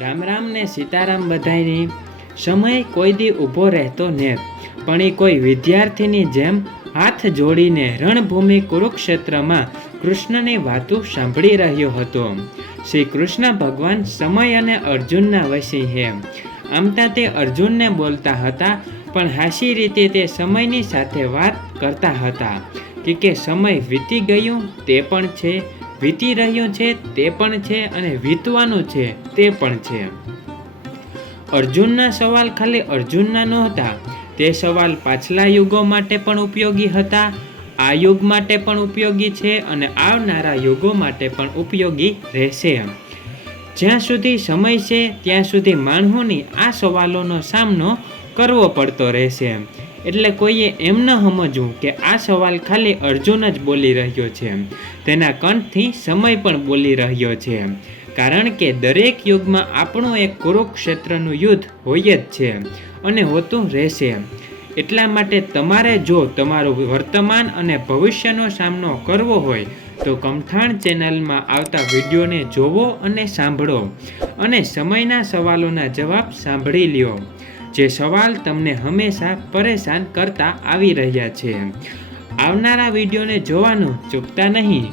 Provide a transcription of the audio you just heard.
રામ રામ ને સીતારામ બધાયની. સમય કોઈ દી ઊભો રહેતો ને પણ એ કોઈ વિદ્યાર્થીની જેમ હાથ જોડીને રણભૂમિ કુરુક્ષેત્રમાં કૃષ્ણની વાતો સાંભળી રહ્યો હતો. શ્રી કૃષ્ણ ભગવાન સમય અને અર્જુનના વસી હે. આમતા તે અર્જુનને બોલતા હતા, પણ હાસી રીતે તે સમયની સાથે વાત કરતા હતા, કે કે સમય વીતી ગયું તે પણ છે વીતી રહ્યું છે તે પણ છે અને વીતવાનું છે તે પણ છે. અર્જુનના સવાલ ખાલી અર્જુનના નહોતા. તે સવાલ પાછલા યુગો માટે પણ ઉપયોગી હતા, આ યુગ માટે પણ ઉપયોગી છે અને આવનારા યુગો માટે પણ ઉપયોગી રહેશે. જ્યાં સુધી સમય છે, ત્યાં સુધી માણસોની આ સવાલોનો સામનો કરવો પડતો રહેશે. એટલે કોઈએ એમ ન સમજવું કે આ સવાલ ખાલી અર્જુન જ બોલી રહ્યો છે. તેના કંઠથી સમય પણ બોલી રહ્યો છે. કારણ કે દરેક યુગમાં આપણું એક કુરુક્ષેત્રનું યુદ્ધ હોય જ છે અને હોતું રહેશે. એટલા માટે તમારે જો તમારું વર્તમાન અને ભવિષ્યનો સામનો કરવો હોય, તો કમઠાણ ચેનલમાં આવતા વિડીયોને જોવો અને સાંભળો અને સમયના સવાલોના જવાબ સાંભળી લ્યો. જે સવાલ તમને હંમેશા પરેશાન કરતા આવી રહ્યા છે. આવનારા વિડીયોને જોવાનું ચૂકતા નહીં.